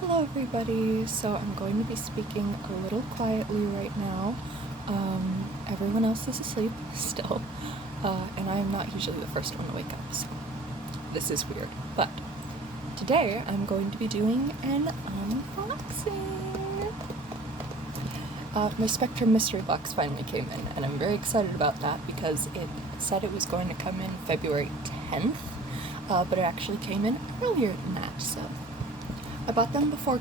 Hello everybody, so I'm going to be speaking a little quietly right now. Everyone else is asleep still, and I'm not usually the first one to wake up, so this is weird. But today I'm going to be doing an unboxing. My Spectrum mystery box finally came in, and I'm very excited about that because it said it was going to come in February 10th, but it actually came in earlier than that, so I bought them before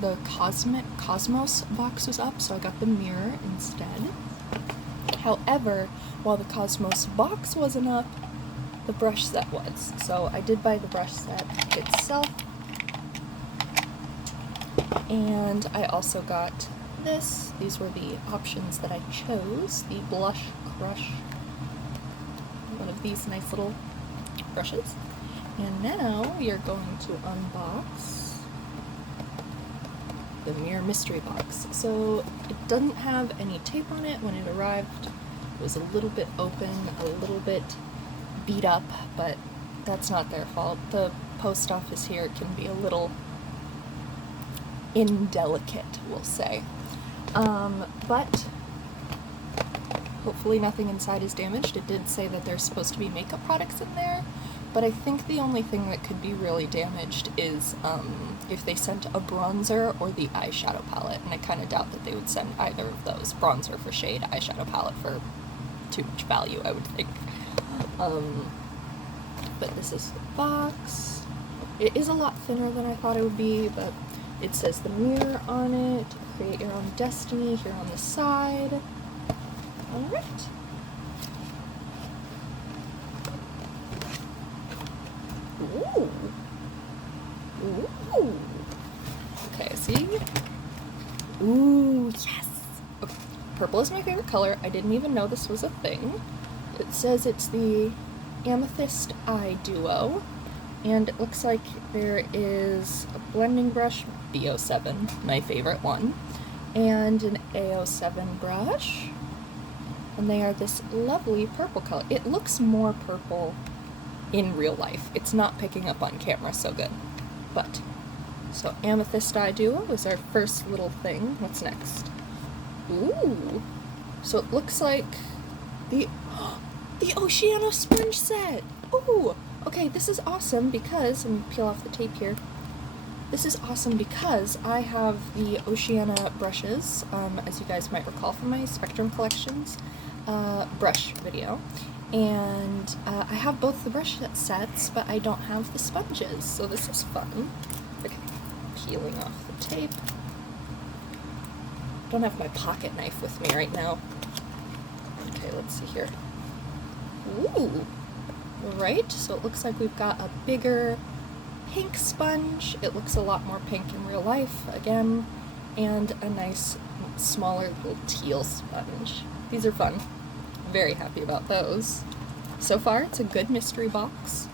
the Cosmos box was up, so I got the mirror instead. However, while the Cosmos box wasn't up, the brush set was. So I did buy the brush set itself. And I also got this. These were the options that I chose. The Blush Crush. One of these nice little brushes. And now we are going to unbox the mirror mystery box. So it doesn't have any tape on it. When it arrived, it was a little bit open, a little bit beat up, but that's not their fault. The post office here can be a little indelicate, we'll say. But hopefully nothing inside is damaged. It did say that there's supposed to be makeup products in there, but I think the only thing that could be really damaged is if they sent a bronzer or the eyeshadow palette, and I kind of doubt that they would send either of those. Bronzer for shade, eyeshadow palette for too much value, I would think. But this is the box. It is a lot thinner than I thought it would be, but it says the mirror on it, create your own destiny here on the side. Alright. Ooh. Ooh. Okay, see? Ooh, yes! Okay. Purple is my favorite color. I didn't even know this was a thing. It says it's the Amethyst Eye Duo, and it looks like there is a blending brush, B07, my favorite one, and an A07 brush, and they are this lovely purple color. It looks more purple in real life. It's not picking up on camera so good. But, so Amethyst Eye Duo is our first little thing. What's next? Ooh! So it looks like the Oceano Sponge Set! Ooh! Okay, this is awesome because, let me peel off the tape here. This is awesome because I have the Oceana brushes, as you guys might recall from my Spectrum Collections brush video. And I have both the brush sets, but I don't have the sponges, so this is fun. Okay, peeling off the tape. Don't have my pocket knife with me right now. Okay, let's see here. Ooh! Alright, so it looks like we've got a bigger pink sponge. It looks a lot more pink in real life, again, and a nice, smaller little teal sponge. These are fun. Very happy about those. So far, it's a good mystery box.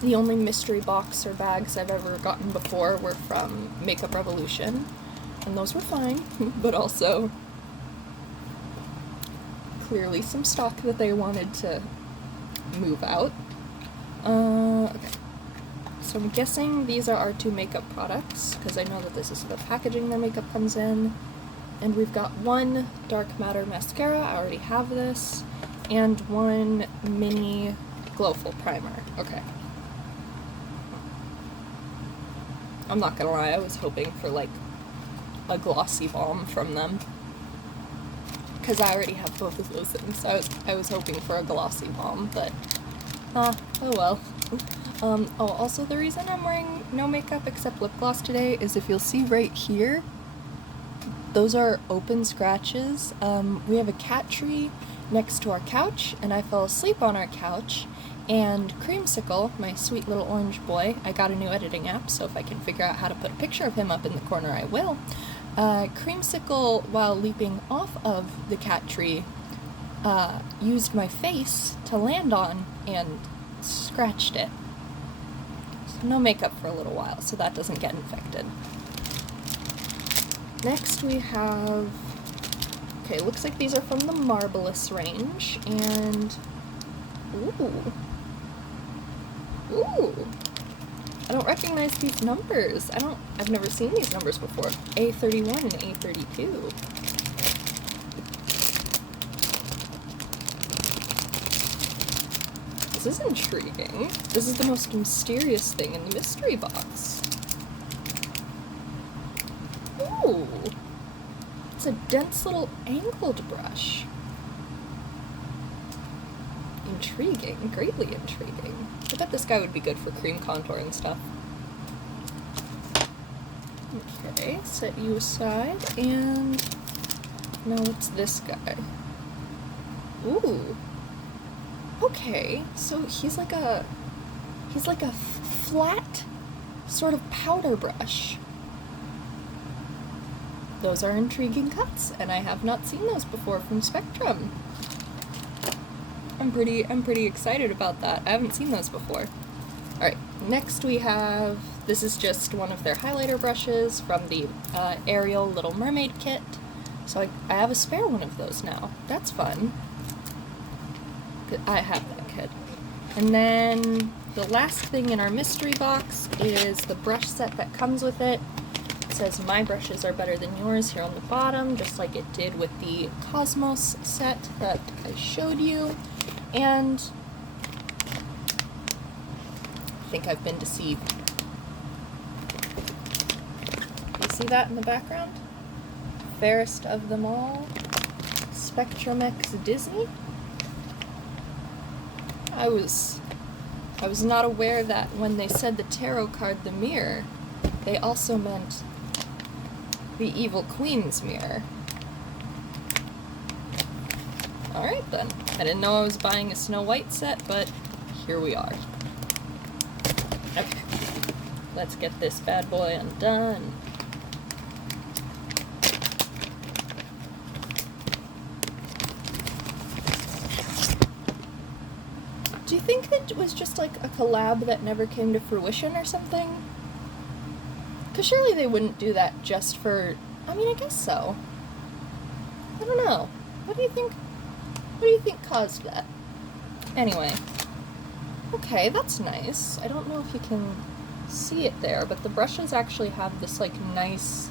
The only mystery box or bags I've ever gotten before were from Makeup Revolution, and those were fine, but also clearly some stock that they wanted to move out. Okay. So I'm guessing these are our two makeup products, because I know that this is the packaging their makeup comes in. And we've got one Dark Matter mascara, I already have this, and one mini Glowful primer. Okay. I'm not gonna lie, I was hoping for like a glossy balm from them, because I already have both of those things, so I was hoping for a glossy balm, but oh well. Also the reason I'm wearing no makeup except lip gloss today is if you'll see right here, those are open scratches. We have a cat tree next to our couch, and I fell asleep on our couch, and Creamsicle, my sweet little orange boy, I got a new editing app, so if I can figure out how to put a picture of him up in the corner, I will. Creamsicle, while leaping off of the cat tree, used my face to land on and scratched it. So no makeup for a little while, so that doesn't get infected. Next we have, okay, looks like these are from the Marvelous range, and, ooh, don't recognize these numbers. I've never seen these numbers before. A31 and A32. This is intriguing. This is the most mysterious thing in the mystery box. Ooh! It's a dense little angled brush. Intriguing, greatly intriguing. I bet this guy would be good for cream contour and stuff. Okay, set you aside, and now what's this guy? Ooh. Okay, so he's like a flat sort of powder brush. Those are intriguing cuts, and I have not seen those before from Spectrum. I'm pretty excited about that. I haven't seen those before. Alright, next we have, this is just one of their highlighter brushes from the Ariel Little Mermaid kit. So I have a spare one of those now. That's fun. I have that kit. And then the last thing in our mystery box is the brush set that comes with it. It says my brushes are better than yours here on the bottom, just like it did with the Cosmos set that I showed you. And I think I've been deceived. You see that in the background? Fairest of them all, Spectrum X Disney. I was not aware that when they said the tarot card, the mirror, they also meant the Evil Queen's mirror. Alright then. I didn't know I was buying a Snow White set, but here we are. Okay. Let's get this bad boy undone. Do you think that it was just like a collab that never came to fruition or something? Because surely they wouldn't do that just for... I mean, I guess so. I don't know. What do you think? What do you think caused that? Anyway. Okay, that's nice. I don't know if you can see it there, but the brushes actually have this like nice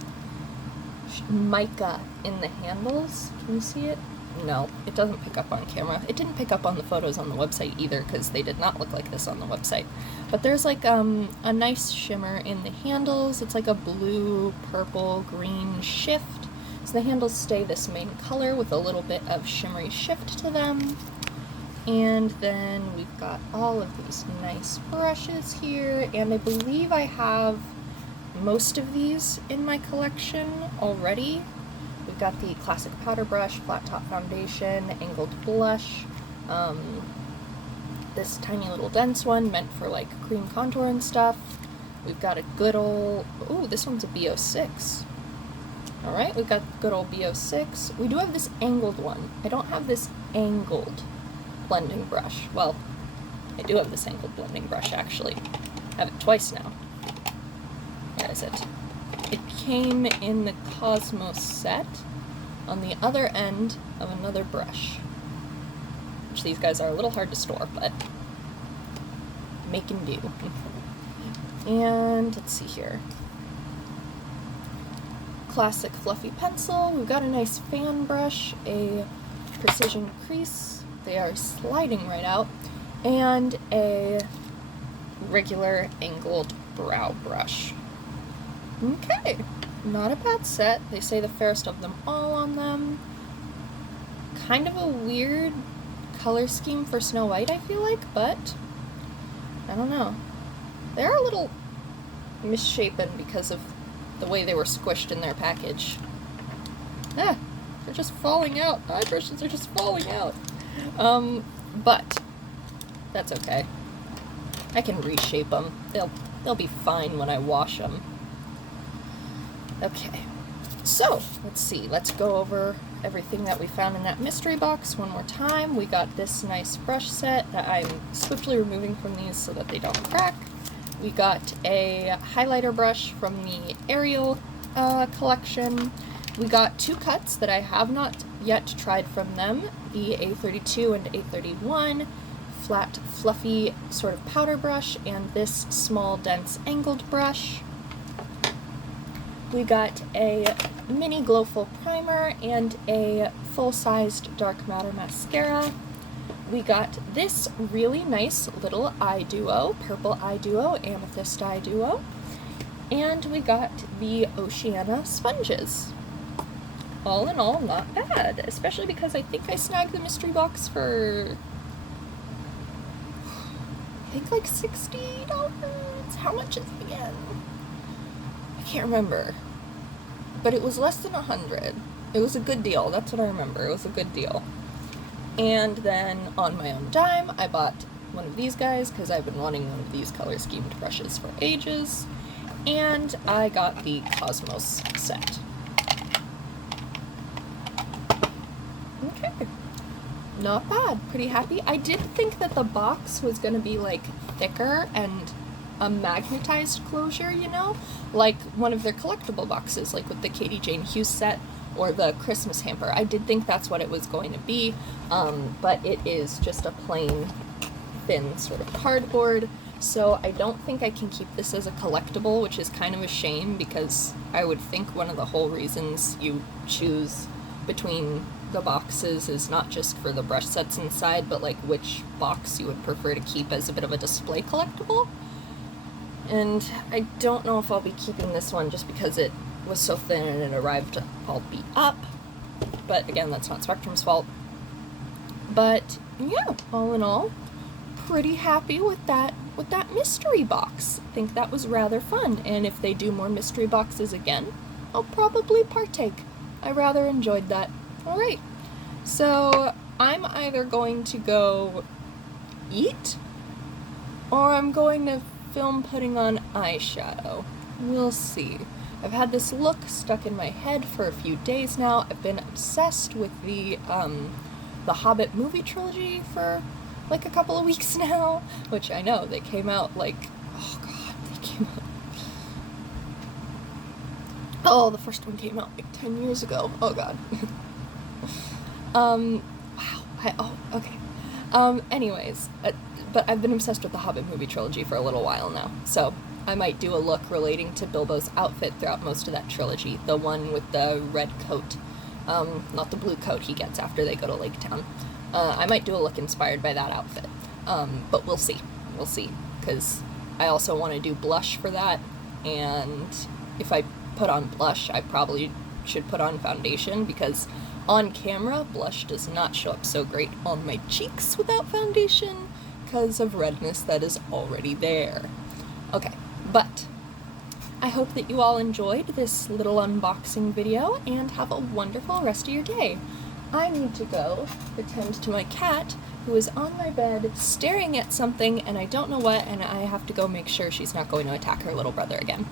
mica in the handles. Can you see it? No, it doesn't pick up on camera. It didn't pick up on the photos on the website either, because they did not look like this on the website. But there's like a nice shimmer in the handles. It's like a blue, purple, green shift. So the handles stay this main color with a little bit of shimmery shift to them. And then we've got all of these nice brushes here, and I believe I have most of these in my collection already. We've got the classic powder brush, flat top foundation, angled blush, this tiny little dense one meant for like cream contour and stuff. We've got a good old, ooh, this one's a B06. Alright, we've got good old B06. We do have this angled one. I don't have this angled blending brush. Well, I do have this angled blending brush actually. I have it twice now. Where is it? It came in the Cosmos set on the other end of another brush. Which these guys are a little hard to store, but making do. And let's see here. Classic fluffy pencil. We've got a nice fan brush, a precision crease. They are sliding right out. And a regular angled brow brush. Okay, not a bad set. They say the fairest of them all on them. Kind of a weird color scheme for Snow White, I feel like, but I don't know. They're a little misshapen because of the way they were squished in their package. Ah, they're just falling out. Eye brushes are just falling out. But that's okay. I can reshape them. They'll be fine when I wash them. Okay, so let's see. Let's go over everything that we found in that mystery box one more time. We got this nice brush set that I'm swiftly removing from these so that they don't crack. We got a highlighter brush from the Ariel collection. We got two cuts that I have not yet tried from them, the A32 and A31. flat, fluffy sort of powder brush and this small, dense, angled brush. We got a mini Glowful primer and a full-sized dark matter mascara. We got this really nice little eye duo, purple eye duo, Amethyst Eye Duo. And we got the Oceano sponges. All in all, not bad, especially because I think I snagged the mystery box for, I think like $60. How much is it again? I can't remember. But it was less than $100. It was a good deal, that's what I remember. It was a good deal. And then on my own dime, I bought one of these guys because I've been wanting one of these color schemed brushes for ages. And I got the Cosmos set. Okay, not bad, pretty happy. I did think that the box was gonna be like thicker and a magnetized closure, you know, like one of their collectible boxes, like with the Katie Jane Hughes set or the Christmas hamper. I did think that's what it was going to be, but it is just a plain thin sort of cardboard, so I don't think I can keep this as a collectible, which is kind of a shame because I would think one of the whole reasons you choose between the boxes is not just for the brush sets inside, but like which box you would prefer to keep as a bit of a display collectible. And I don't know if I'll be keeping this one just because it was so thin and it arrived all beat up. But again, that's not Spectrum's fault. But yeah, all in all, pretty happy with that mystery box. I think that was rather fun, and if they do more mystery boxes again, I'll probably partake. I rather enjoyed that. Alright, so I'm either going to go eat, or I'm going to film putting on eyeshadow. We'll see. I've had this look stuck in my head for a few days now. I've been obsessed with the Hobbit movie trilogy for like a couple of weeks now, which I know they came out like, oh god, they came out. Oh, the first one came out like 10 years ago. Oh god. Wow. Okay. Anyways, but I've been obsessed with the Hobbit movie trilogy for a little while now, so I might do a look relating to Bilbo's outfit throughout most of that trilogy. The one with the red coat, not the blue coat he gets after they go to Lake Town. I might do a look inspired by that outfit, but we'll see. We'll see, because I also want to do blush for that, and if I put on blush, I probably should put on foundation, because on camera, blush does not show up so great on my cheeks without foundation, because of redness that is already there. Okay, but I hope that you all enjoyed this little unboxing video, and have a wonderful rest of your day. I need to go attend to my cat, who is on my bed staring at something, and I don't know what, and I have to go make sure she's not going to attack her little brother again.